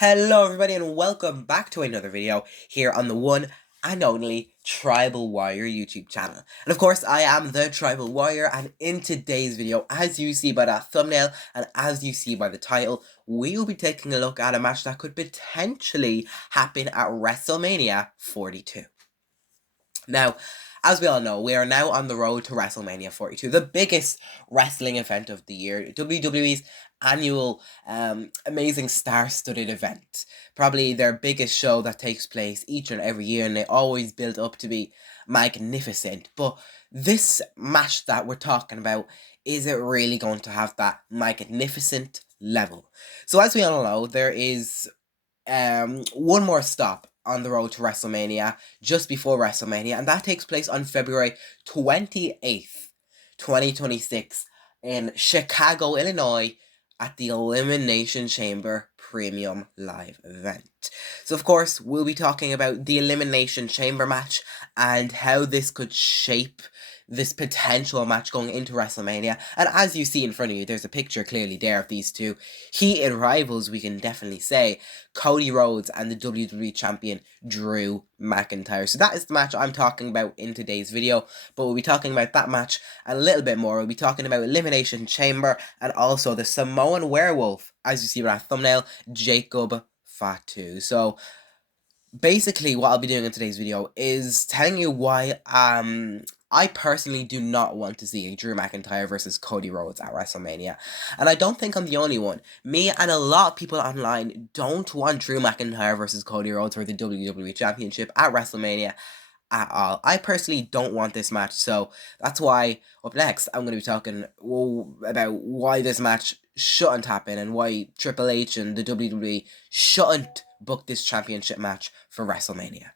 Hello everybody and welcome back to another video here on the one and only Tribal Warrior YouTube channel. And of course I am the Tribal Warrior, and in today's video, as you see by that thumbnail and as you see by the title, we will be taking a look at a match that could potentially happen at WrestleMania 42. Now, as we all know, we are now on the road to WrestleMania 42, the biggest wrestling event of the year, WWE's annual amazing star-studded event. Probably their biggest show that takes place each and every year, and they always build up to be magnificent. But this match that we're talking about, is it really going to have that magnificent level? So as we all know, there is one more stop on the road to WrestleMania just before WrestleMania, and that takes place on February 28th, 2026 in Chicago, Illinois at the Elimination Chamber Premium Live event. So of course, we'll be talking about the Elimination Chamber match and how this could shape this potential match going into WrestleMania. And as you see in front of you, there's a picture clearly there of these two heated rivals, we can definitely say, Cody Rhodes and the WWE Champion Drew McIntyre. So that is the match I'm talking about in today's video, but we'll be talking about that match and a little bit more. We'll be talking about Elimination Chamber and also the Samoan Werewolf, as you see by that thumbnail, Jacob Fatu. So basically what I'll be doing in today's video is telling you why I personally do not want to see a Drew McIntyre versus Cody Rhodes at WrestleMania. And I don't think I'm the only one. Me and a lot of people online don't want Drew McIntyre versus Cody Rhodes for the WWE Championship at WrestleMania at all. I personally don't want this match, so that's why up next I'm going to be talking about why this match shouldn't happen and why Triple H and the WWE shouldn't book this championship match for WrestleMania.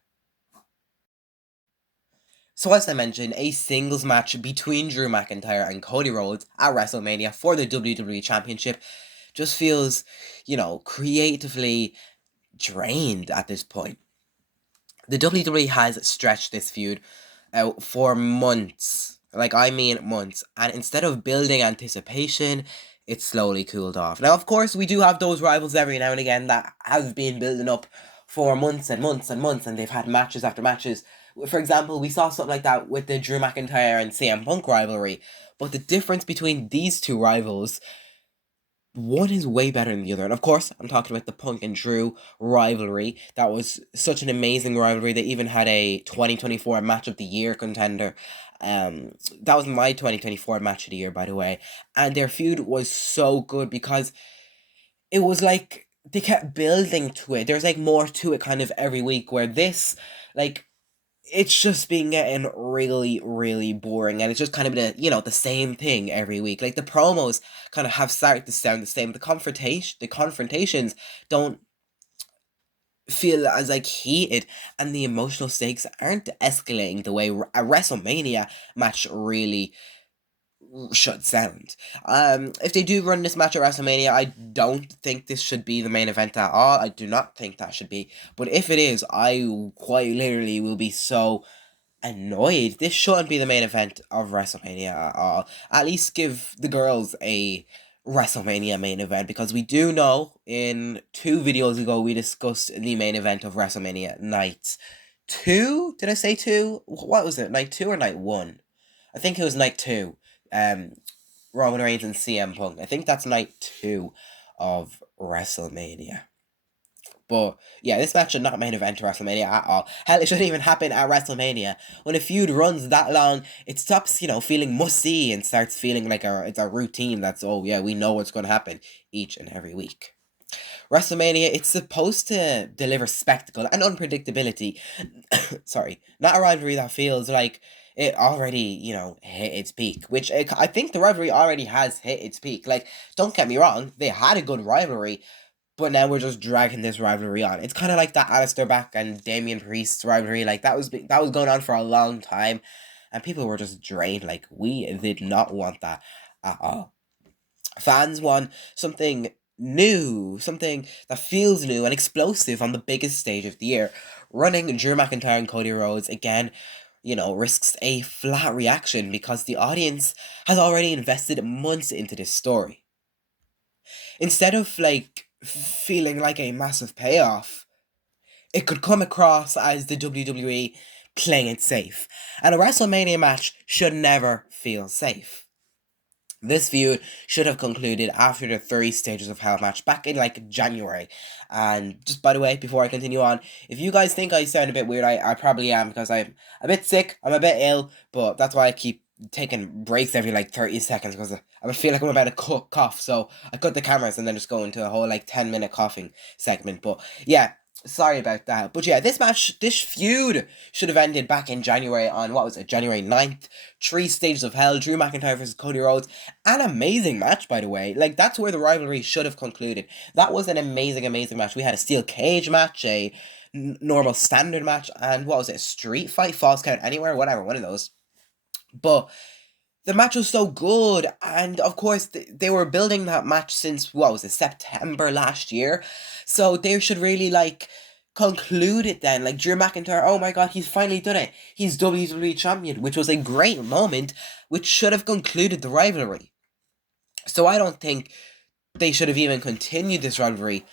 So as I mentioned, a singles match between Drew McIntyre and Cody Rhodes at WrestleMania for the WWE Championship just feels, creatively drained at this point. The WWE has stretched this feud out for months. I mean months. And instead of building anticipation, it slowly cooled off. Now, of course, we do have those rivals every now and again that have been building up for months and months and months, and they've had matches after matches. For example, we saw something like that with the Drew McIntyre and CM Punk rivalry. But the difference between these two rivals, one is way better than the other. And of course, I'm talking about the Punk and Drew rivalry. That was such an amazing rivalry. They even had a 2024 Match of the Year contender. That was my 2024 Match of the Year, by the way. And their feud was so good because it was like they kept building to it. There's more to it kind of every week, where this, it's just been getting really, really boring, and it's just kind of the same thing every week. The promos kind of have started to sound the same. The confrontations don't feel as heated, and the emotional stakes aren't escalating the way a WrestleMania match really should sound. If they do run this match at WrestleMania, I don't think this should be the main event at all. I do not think that should be. But if it is, I quite literally will be so annoyed. This shouldn't be the main event of WrestleMania at all. At least give the girls a WrestleMania main event, because we do know in 2 videos ago we discussed the main event of WrestleMania night 2. Did I say 2? What was it? Night 2 or night 1? I think it was night 2. Roman Reigns and CM Punk. I think that's night 2 of WrestleMania. But yeah, this match should not main event to WrestleMania at all. Hell, it shouldn't even happen at WrestleMania. When a feud runs that long, it stops, feeling must-see and starts feeling like it's a routine that's, oh yeah, we know what's going to happen each and every week. WrestleMania, it's supposed to deliver spectacle and unpredictability. Sorry, not a rivalry that feels like it already, hit its peak, which I think the rivalry already has hit its peak. Don't get me wrong, they had a good rivalry, but now we're just dragging this rivalry on. It's kind of like that Aleister Black and Damian Priest rivalry. That was going on for a long time, and people were just drained. We did not want that at all. Fans want something new, something that feels new and explosive on the biggest stage of the year. Running Drew McIntyre and Cody Rhodes again, risks a flat reaction because the audience has already invested months into this story. Instead of feeling like a massive payoff, it could come across as the WWE playing it safe. And a WrestleMania match should never feel safe. This feud should have concluded after the 3 stages of hell match back in like January. And just by the way, before I continue on, if you guys think I sound a bit weird, I probably am because I'm a bit sick, I'm a bit ill, but that's why I keep taking breaks every like 30 seconds because I feel like I'm about to cough. So I cut the cameras and then just go into a whole like 10-minute coughing segment. But yeah, sorry about that. But yeah, this feud should have ended back in January on, what was it, January 9th. 3 stages of hell, Drew McIntyre versus Cody Rhodes. An amazing match, by the way. Like, that's where the rivalry should have concluded. That was an amazing, amazing match. We had a steel cage match, a normal standard match, and what was it, a street fight, false count anywhere, whatever, one of those. But the match was so good, and of course, they were building that match since, what was it, September last year? So they should really, like, conclude it then. Like, Drew McIntyre, oh my god, he's finally done it. He's WWE Champion, which was a great moment, which should have concluded the rivalry. So I don't think they should have even continued this rivalry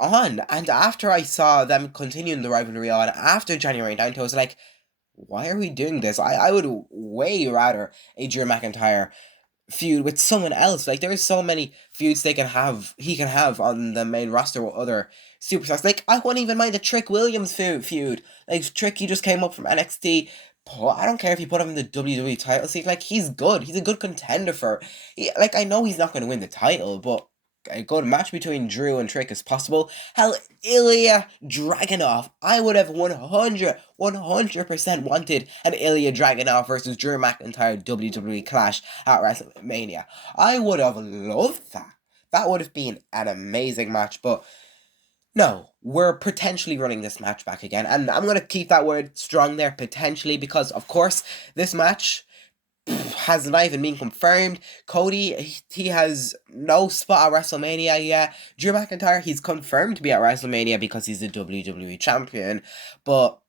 on. And after I saw them continuing the rivalry on after January 9th, I was like, why are we doing this? I would way rather a Drew McIntyre feud with someone else. Like, there's so many feuds he can have on the main roster with other superstars. Like, I wouldn't even mind the Trick Williams feud. Like, Trick, he just came up from NXT. I don't care if you put him in the WWE title seat. Like, he's good. He's a good contender for. Like, I know he's not going to win the title, but a good match between Drew and Trick is possible. Hell, Ilya Dragunov. I would have 100% wanted an Ilya Dragunov versus Drew McIntyre WWE clash at WrestleMania. I would have loved that. That would have been an amazing match, but no, we're potentially running this match back again. And I'm going to keep that word strong there, potentially, because, of course, this match has not even been confirmed. Cody, he has no spot at WrestleMania yet. Drew McIntyre, he's confirmed to be at WrestleMania because he's the WWE champion. But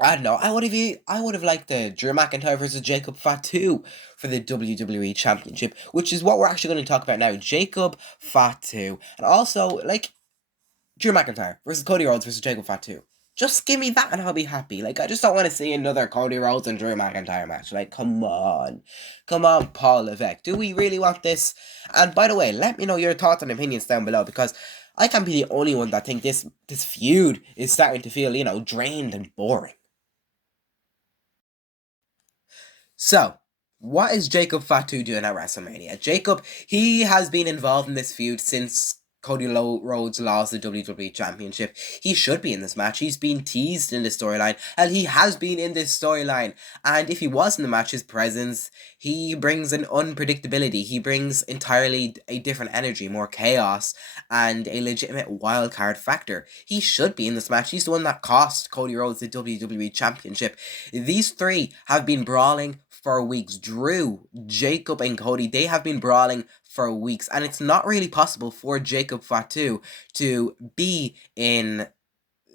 I don't know. I would have liked the Drew McIntyre versus Jacob Fatu for the WWE Championship, which is what we're actually going to talk about now. Jacob Fatu, and also like Drew McIntyre versus Cody Rhodes versus Jacob Fatu. Just give me that and I'll be happy. Like, I just don't want to see another Cody Rhodes and Drew McIntyre match. Like, come on. Come on, Paul Levesque. Do we really want this? And by the way, let me know your thoughts and opinions down below, because I can't be the only one that think this feud is starting to feel, drained and boring. So, what is Jacob Fatu doing at WrestleMania? Jacob, he has been involved in this feud since Cody Rhodes lost the WWE Championship. He should be in this match. He's been teased in this storyline, and he has been in this storyline. And if he was in the match, his presence, he brings an unpredictability. He brings entirely a different energy, more chaos, and a legitimate wildcard factor. He should be in this match. He's the one that cost Cody Rhodes the WWE Championship. These three have been brawling for weeks. Drew, Jacob, and Cody, they have been brawling for weeks, and it's not really possible for Jacob Fatu to be in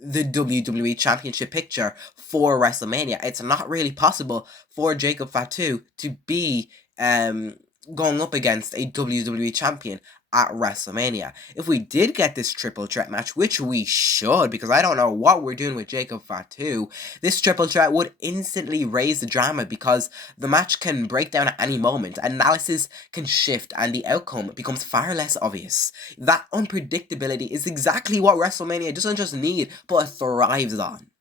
the WWE Championship picture for WrestleMania. It's not really possible for Jacob Fatu to be going up against a WWE champion at WrestleMania. If we did get this triple threat match, which we should, because I don't know what we're doing with Jacob Fatu, this triple threat would instantly raise the drama, because the match can break down at any moment, analysis can shift, and the outcome becomes far less obvious. That unpredictability is exactly what WrestleMania doesn't just need, but it thrives on.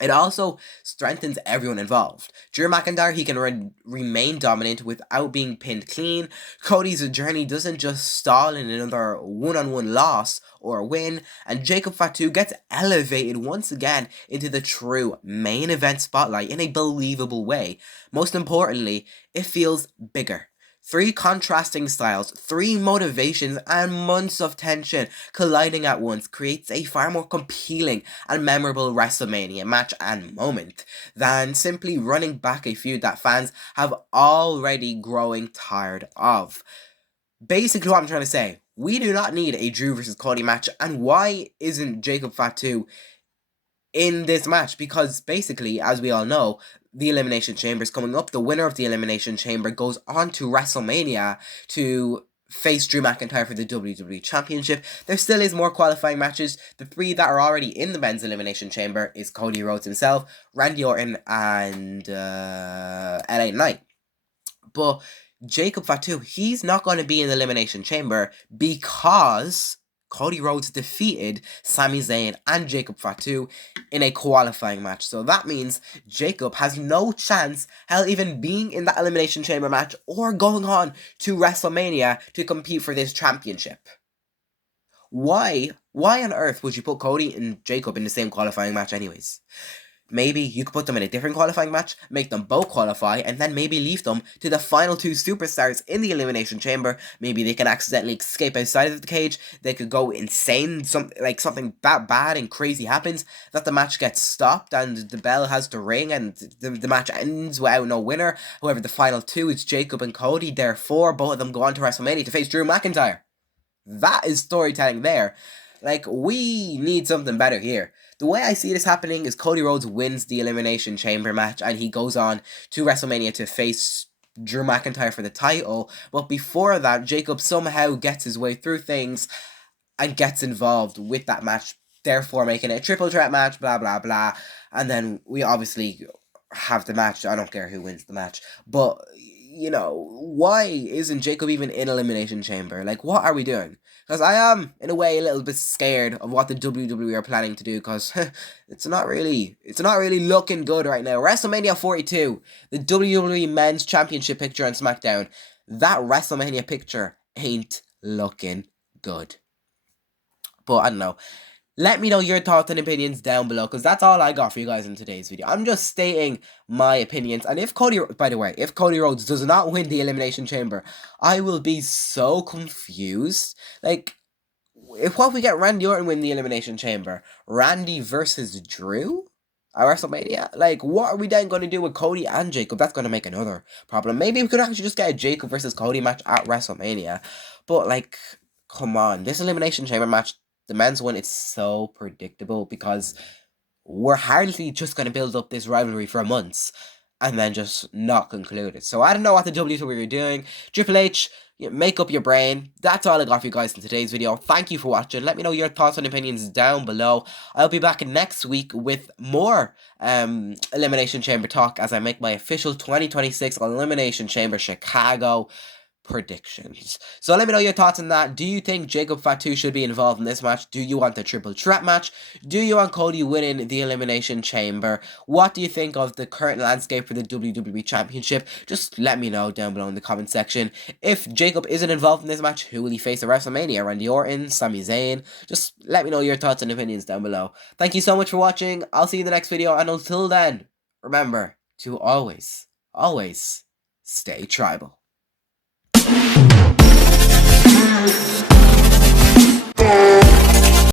It also strengthens everyone involved. Drew McIntyre, he can remain dominant without being pinned clean. Cody's journey doesn't just stall in another one-on-one loss or win. And Jacob Fatu gets elevated once again into the true main event spotlight in a believable way. Most importantly, it feels bigger. 3 contrasting styles, 3 motivations, and months of tension colliding at once creates a far more compelling and memorable WrestleMania match and moment than simply running back a feud that fans have already growing tired of. Basically what I'm trying to say, we do not need a Drew versus Cody match, and why isn't Jacob Fatu in this match? Because basically, as we all know, the Elimination Chamber is coming up. The winner of the Elimination Chamber goes on to WrestleMania to face Drew McIntyre for the WWE Championship. There still is more qualifying matches. The 3 that are already in the men's elimination chamber is Cody Rhodes himself, Randy Orton, and LA Knight. But Jacob Fatu, he's not going to be in the elimination chamber because Cody Rhodes defeated Sami Zayn and Jacob Fatu in a qualifying match. So that means Jacob has no chance, hell, even being in that elimination chamber match or going on to WrestleMania to compete for this championship. Why on earth would you put Cody and Jacob in the same qualifying match anyways? Maybe you could put them in a different qualifying match, make them both qualify, and then maybe leave them to the final 2 superstars in the Elimination Chamber. Maybe they can accidentally escape outside of the cage, they could go insane, something that bad and crazy happens, that the match gets stopped and the bell has to ring and the match ends without no winner. However, the final 2 is Jacob and Cody, therefore both of them go on to WrestleMania to face Drew McIntyre. That is storytelling there. Like, we need something better here. The way I see this happening is Cody Rhodes wins the Elimination Chamber match and he goes on to WrestleMania to face Drew McIntyre for the title. But before that, Jacob somehow gets his way through things and gets involved with that match, therefore making it a triple threat match, blah, blah, blah. And then we obviously have the match. I don't care who wins the match. But, you know, why isn't Jacob even in Elimination Chamber? Like, what are we doing? Because I am, in a way, a little bit scared of what the WWE are planning to do, because it's not really looking good right now. WrestleMania 42, the WWE Men's Championship picture on SmackDown, that WrestleMania picture ain't looking good. But, I don't know. Let me know your thoughts and opinions down below, because that's all I got for you guys in today's video. I'm just stating my opinions, and if Cody Rhodes does not win the Elimination Chamber, I will be so confused. Like, what if we get Randy Orton win the Elimination Chamber? Randy versus Drew at WrestleMania? Like, what are we then going to do with Cody and Jacob? That's going to make another problem. Maybe we could actually just get a Jacob versus Cody match at WrestleMania. But, like, come on. This Elimination Chamber match, the men's one, it's so predictable because we're hardly just going to build up this rivalry for months and then just not conclude it. So I don't know what the WWE are doing. Triple H, make up your brain. That's all I got for you guys in today's video. Thank you for watching. Let me know your thoughts and opinions down below. I'll be back next week with more Elimination Chamber talk as I make my official 2026 Elimination Chamber Chicago predictions. So let me know your thoughts on that. Do you think Jacob Fatu should be involved in this match? Do you want the triple threat match? Do you want Cody winning the Elimination Chamber? What do you think of the current landscape for the WWE Championship? Just let me know down below in the comment section. If Jacob isn't involved in this match, who will he face at WrestleMania? Randy Orton? Sami Zayn? Just let me know your thoughts and opinions down below. Thank you so much for watching. I'll see you in the next video, and until then, remember to always, always stay tribal.